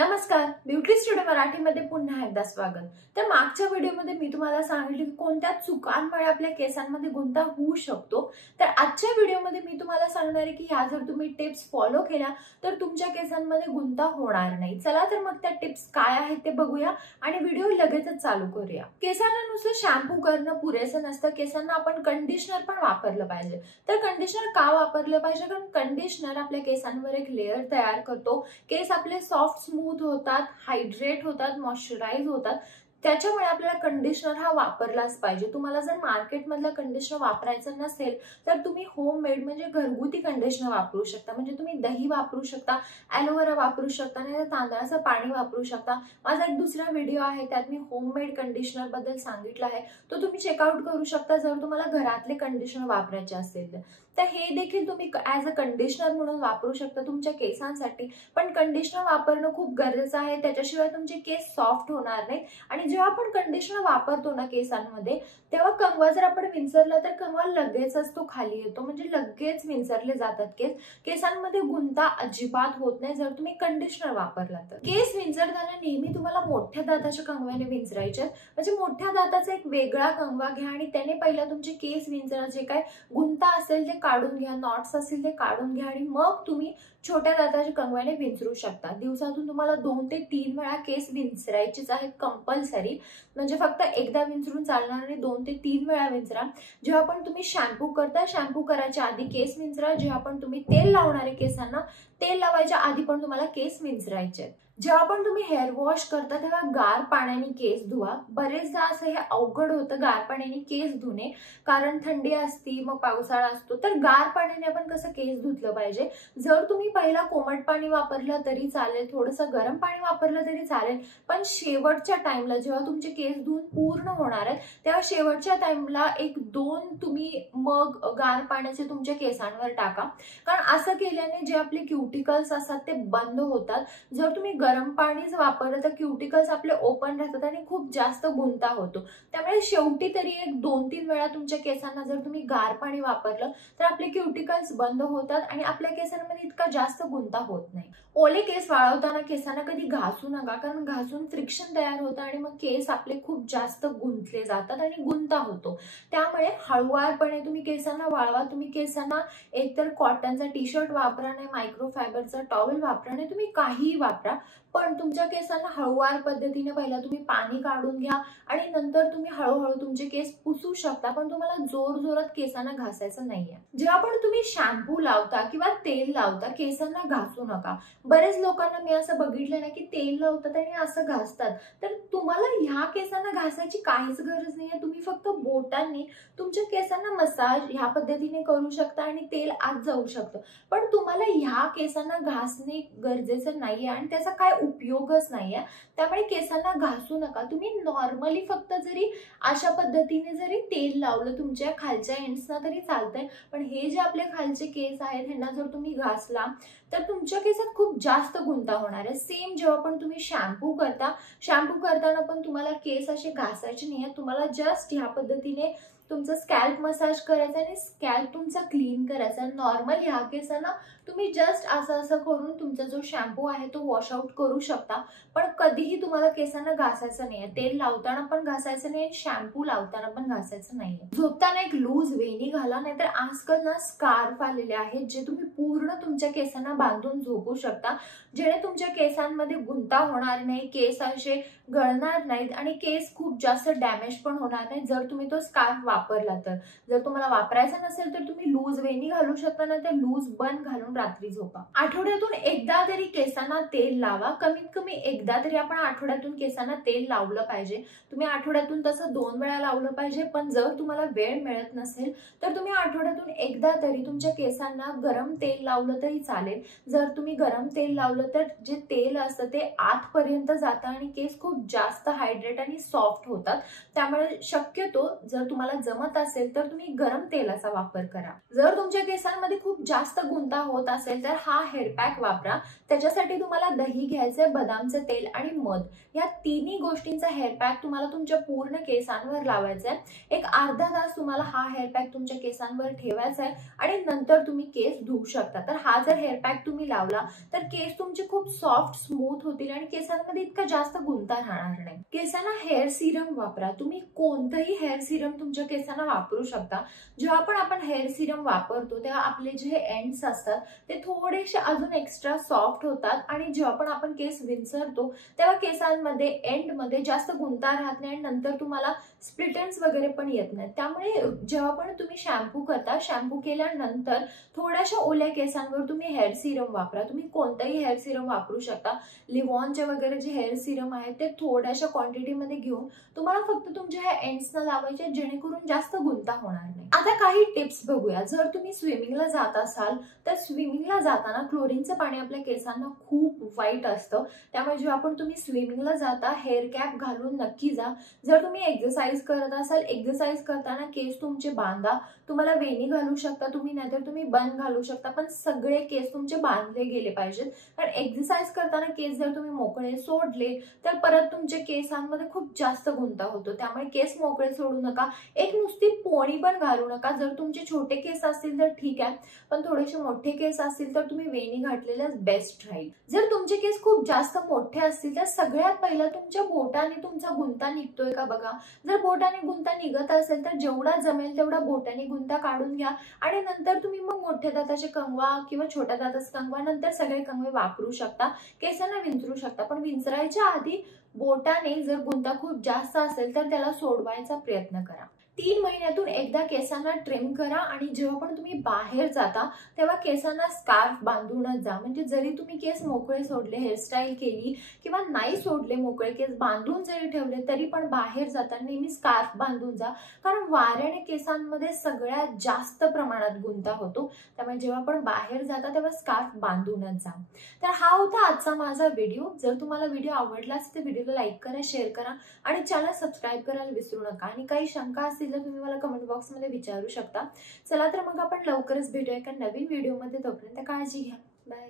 नमस्कार, beauty studio मराठीमध्ये पुन्हा एकदा स्वागत। तर मागच्या व्हिडिओमध्ये मी तुम्हाला सांगितले की कोणत्या चुकांमुळे आपल्या केसांमध्ये गुंता होऊ शकतो। तर आजच्या व्हिडिओमध्ये मी तुम्हाला सांगणार आहे की ह्या जर तुम्ही टिप्स फॉलो केल्या तर तुमच्या केसांमध्ये गुंता होणार नाही। चला तर मग त्या टिप्स काय आहेत ते बघूया आणि व्हिडिओ लगेचच चालू करूया। केसांना नुसतं शॅम्पू करणं पुरेसं नसतं, केसांना आपण कंडिशनर पण वापरलं पाहिजे। तर कंडिशनर का वापरलं पाहिजे? कारण कंडिशनर आपल्या केसांवर एक लेयर तयार करतो, केस आपले सॉफ्ट स्मूथ होतात, हायड्रेट होतात, मॉइश्चराइज होतात। त्याच्यामुळे आपल्याला कंडिशनर हा वापरलाच पाहिजे। तुम्हाला जर मार्केटमधला कंडिशनर वापरायचं नसेल तर तुम्ही होममेड म्हणजे घरगुती कंडिशनर वापरू शकता। म्हणजे तुम्ही दही वापरू शकता, ॲलोवेरा वापरू शकता, नाही तांदळाचं पाणी वापरू शकता। माझा एक दुसरा व्हिडिओ आहे त्यात मी होममेड कंडिशनर बद्दल सांगितलं आहे, तो तुम्ही चेकआउट करू शकता जर तुम्हाला घरातले कंडिशनर वापरायचे असेल तर हे देखील तुम्ही ॲज अ कंडिशनर म्हणून वापरू शकता तुमच्या केसांसाठी। पण कंडिशनर वापरणं खूप गरजेचं आहे, त्याच्याशिवाय तुमचे केस सॉफ्ट होणार नाहीत। आणि जेव्हा आपण कंडिशनर वापरतो ना केसांमध्ये तेव्हा कंगवा जर आपण विंचरला तर कंगवा लगेचच तो खाली येतो, म्हणजे लगेच विंचरले जातात केस। केसांमध्ये गुंता अजिबात होत नाही जर तुम्ही कंडिशनर वापरला तर। केस विंचरताना नेहमी तुम्हाला मोठ्या दाताच्या कंगव्याने विंचरायचे, म्हणजे मोठ्या दाताचा एक वेगळा कंगवा घ्या आणि त्याने पहिला तुमचे केस विंचरा, जे काय गुंता असेल ते काढून घ्या, नॉट्स असतील ते काढून घ्या आणि मग तुम्ही छोट्या दाताच्या कंगव्याने विंचरू शकता। दिवसातून तुम्हाला 2 ते 3 वेळा केस विंचरायचेच आहेत कंपल्सरी, म्हणजे फक्त एकदा विंचरून चालणार नाही, 2 ते 3 वेळा विंचरा। जेव्हा पण तुम्ही शॅम्पू करता, शॅम्पू करायच्या आधी केस विंचरा। जेव्हा पण तुम्ही तेल लावणारे केसांना, तेल लावायच्या आधी पण तुम्हाला केस विंचरायचे। जेव्हा पण तुम्ही हेअर वॉश करता तेव्हा गार पाण्याने केस धुवा। बरेचदा असं हे अवघड होतं गार पाण्याने केस धुणे, कारण थंडी असती, मग पावसाळा असतो, तर गार पाण्याने आपण कसं केस धुतलं पाहिजे। जर तुम्ही पहिला कोमट पाणी वापरलं तरी चालेल, थोडंसं गरम पाणी वापरलं तरी चालेल, पण शेवटच्या टाइमला जेव्हा तुमचे केस धुवून पूर्ण होणार आहेत तेव्हा शेवटच्या टाइमला 1-2 तुम्ही मग गार पाण्याचे तुमच्या केसांवर टाका। कारण असं केल्याने जे आपले क्युटिकल्स असतात ते बंद होतात। जर तुम्ही गरम पाणीच वापरलं तर क्युटिकल्स आपले ओपन राहतात आणि खूप जास्त गुंता होतो। त्यामुळे शेवटी तरी 1-2-3 वेळा तुमच्या केसांना जर तुम्ही गार पाणी वापरलं तर आपले क्युटिकल्स बंद होतात आणि आपल्या केसांमध्ये इतका जास्त गुंता होत नाही। ओले केस वाळवताना केसांना कधी घासू नका, कारण घासून फ्रिक्शन तयार होतं आणि मग केस आपले खूप जास्त गुंतले जातात आणि गुंता होतो। त्यामुळे हळुवारपणे तुम्ही केसांना वाळवा। तुम्ही केसांना एकतर कॉटनचा टी-शर्ट वापरा, नाही मायक्रोफायबरचा टॉवेल वापरा, नाही तुम्ही काहीही वापरा, पण तुमच्या केसांना हळुवार पद्धतीने पहिला तुम्ही पाणी काढून घ्या आणि नंतर तुम्ही हळूहळू तुमचे केस पुसू शकता, पण तुम्हाला जोर जोरात केसांना घासायचं नाहीये। जेव्हा पण तुम्ही शॅम्पू लावता किंवा तेल लावता केसांना घासू नका। बरेच लोकांना मी असं बघितलं ना की तेल लावतात आणि असं घासतात, तर तुम्हाला ह्या केसांना घासायची काहीच गरज नाहीये। तुम्ही फक्त बोटांनी तुमच्या केसांना मसाज ह्या पद्धतीने करू शकता आणि तेल आत जाऊ शकतं, पण तुम्हाला ह्या केसांना घासणे गरजेचं नाहीये आणि त्याचा काय उपयोगच नाहीये। त्यामुळे केसांना घासू नका। तुम्ही नॉर्मली फक्त जरी अशा पद्धतीने जरी तेल लावलं तुमच्या खालच्या एंड्सना तरी चालतंय, पण हे जे आपले खालचे केस आहेत ह्यांना जर तुम्ही घासला तर तुमच्या केसात खूप जास्त गुंता होणार आहे। सेम जेव्हा पण तुम्ही शॅम्पू करता, शॅम्पू करताना पण तुम्हाला केस असे घासायचे नाहीये, तुम्हाला जस्ट ह्या पद्धतीने तुमचं स्कॅल्प मसाज करायचा आणि स्कॅल्प तुमचा क्लीन करायचा। नॉर्मल ह्या केसांना तुम्ही जस्ट असं करून तुमचा जो शॅम्पू आहे तो वॉश आउट करू शकता, पण कधीही तुम्हाला केसांना घासायचं नाहीये। तेल लावताना पण घासायचं नाही, शॅम्पू लावताना पण घासायचं नाहीये। झोपताना एक लूज वेणी घाला, नाहीतर आजकाल ना स्कार्फ आलेले आहेत जे तुम्ही पूर्ण तुमच्या केसांना बांधून झोपू शकता, जेणे तुमच्या केसांमध्ये गुंता होणार नाही, केस असे गळणार नाहीत आणि केस खूप जास्त डॅमेज पण होणार नाही जर तुम्ही तो स्कार्फ वापरला तर। जर तुम्हाला वापरायचा नसेल तर तुम्ही लूज वेणी घालू शकता, ना तर लूज बन घालून रात्री झोपा। आठवड्यातून एकदा तरी केसांना तेल लावा, कमीत कमी एकदा तरी आपण आठवड्यातून केसांना तेल लावलं पाहिजे। तुम्ही आठवड्यातून तसं 2 वेळा लावलं पाहिजे, पण जर तुम्हाला वेळ मिळत नसेल तर तुम्ही आठवड्यातून एकदा तरी तुमच्या केसांना गरम तेल लावलं तरी चालेल। जर तुम्ही गरम तेल लावलं तर जे तेल असतं ते आतपर्यंत जातं आणि केस खूप जास्त हायड्रेट आणि सॉफ्ट होतात। त्यामुळे शक्यतो जर तुम्हाला जमत असेल तर तुम्ही गरम तेलाचा वापर करा। जर तुमच्या केसांमध्ये खूप जास्त गुंता होत होत असेल तर हा हेअर पॅक वापरा। त्याच्यासाठी तुम्हाला दही घ्यायचंय, बदामचं तेल आणि मध, या तिन्ही गोष्टींचा हेअर पॅक तुम्हाला तुमच्या पूर्ण केसांवर लावायचा आहे। एक अर्धा तास तुम्हाला हा हेअर पॅक तुमच्या केसांवर ठेवायचा आहे आणि नंतर तुम्ही केस धुवू शकता। तर हा जर हेअर पॅक तुम्ही लावला तर केस तुमचे खूप सॉफ्ट स्मूथ होतील आणि केसांमध्ये इतका जास्त गुंता राहणार नाही। केसांना हेअर सिरम वापरा। तुम्ही कोणतंही हेअर सिरम तुमच्या केसांना वापरू शकता। जेव्हा पण आपण हेअर सिरम वापरतो तेव्हा आपले जे एंड्स असतात ते थोडेसे अजून एक्स्ट्रा सॉफ्ट होतात आणि जेव्हा पण आपण केस विंचरतो तेव्हा केसांमध्ये एंड मध्ये जास्त गुंता राहत नाही आणि नंतर तुम्हाला स्प्लिट एंड्स वगैरे पण येत नाही। त्यामुळे जेव्हा पण तुम्ही शॅम्पू करता, शॅम्पू केल्यानंतर थोड्याशा ओल्या केसांवर तुम्ही हेअर सिरम वापरा। तुम्ही कोणताही हेअर सिरम वापरू शकता। लिव्हॉनचे वगैरे जे हेअर सिरम आहे ते थोड्याशा क्वांटिटीमध्ये घेऊन तुम्हाला फक्त तुमच्या ह्या एंड्सना लावायचे, जेणेकरून जास्त गुंता होणार नाही। आता काही टिप्स बघूया। जर तुम्ही स्विमिंगला जात असाल तर स्विमिंगला जाताना क्लोरीनचं पाणी आपल्या केसांना खूप वाईट असतं, त्यामुळे जेव्हा आपण तुम्ही स्विमिंगला जाता हेअर कॅप घालून नक्की जा। जर तुम्ही एक्सरसाइज करत असाल, एक्सरसाइज करताना केस तुमचे बांधा, तुम्हाला वेणी घालू शकता तुम्ही, नाहीतर तुम्ही बन घालू शकता, पण सगळे केस तुमचे बांधले गेले पाहिजेत। कारण एक्सरसाइज करताना केस जर तुम्ही मोकळे सोडले तर परत तुमच्या केसांमध्ये खूप जास्त गुंता होतो, त्यामुळे केस मोकळे सोडू नका। एक नुसती पोणी पण घालू नका। जर तुमचे छोटे केस असतील तर ठीक आहे, पण थोडेसे मोठे केस असतील तर तुम्ही वेणी घातलेल्याच बेस्ट राहील। जर तुमचे केस खूप जास्त मोठे असतील तर सगळ्यात पहिला तुमच्या बोटाने तुमचा गुंता निघतोय का बघा। जर बोटाने गुंता निघत असेल तर जेवढा जमेल तेवढा बोटाने गुंता काढून घ्या आणि नंतर तुम्ही मग मोठ्या दाताचे कंगवा किंवा छोट्या दाताचे कंगवा, नंतर सगळे कंगवे वापरू शकता, केसांना विंचरू शकता। पण विंचरायच्या आधी बोटाने जर गुंता खूप जास्त असेल तर त्याला सोडवायचा प्रयत्न करा। 3 महिन्यातून एकदा केसांना ट्रिम करा आणि जेव्हा पण तुम्ही बाहेर जाता तेव्हा केसांना स्कार्फ बांधूनच जा। म्हणजे जरी तुम्ही केस मोकळे सोडले, हेअरस्टाईल केली किंवा नाही सोडले, मोकळे केस बांधून जरी ठेवले तरी पण बाहेर जाताना नेहमी स्कार्फ बांधून जा, कारण वाऱ्याने केसांमध्ये सगळ्यात जास्त प्रमाणात गुंता होतो। त्यामुळे जेव्हा पण बाहेर जाता तेव्हा स्कार्फ बांधूनच जा। तर हा होता आजचा माझा व्हिडिओ। जर तुम्हाला व्हिडिओ आवडला असेल तर व्हिडिओला लाईक करा, शेअर करा आणि चॅनल सबस्क्राईब करायला विसरू नका। आणि काही शंका असतील तर तुम्ही मला कमेंट बॉक्समध्ये विचारू शकता। चला तर मग आपण लवकरच भेटूया एका नवीन व्हिडिओमध्ये। तोपर्यंत काळजी घ्या। बाय।